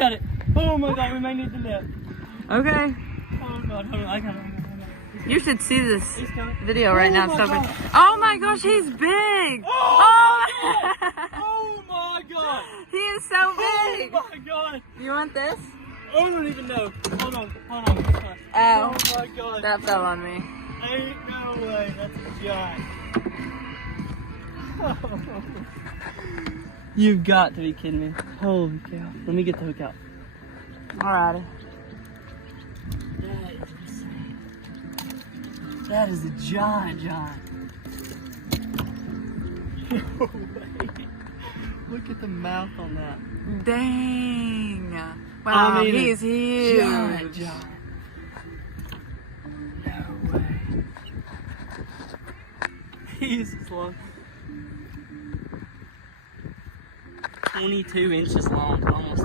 Got it. Oh my god, we might need the net. Okay. Oh god, hold on, I got it. You should see this It's coming. video right now. my Stop it. God. Oh my gosh, he's big. Oh my god! He is so big. Oh my god! You want this? I don't even know. Hold on. Ow. Oh my god. That fell on me. Ain't no way. That's a giant. You've got to be kidding me. Holy cow. Let me get the hook out. Alrighty. That is insane. That is a giant. No way. Look at the mouth on that. Dang. Wow, I mean, he's huge. Giant. No way. He's long. 22 inches long, almost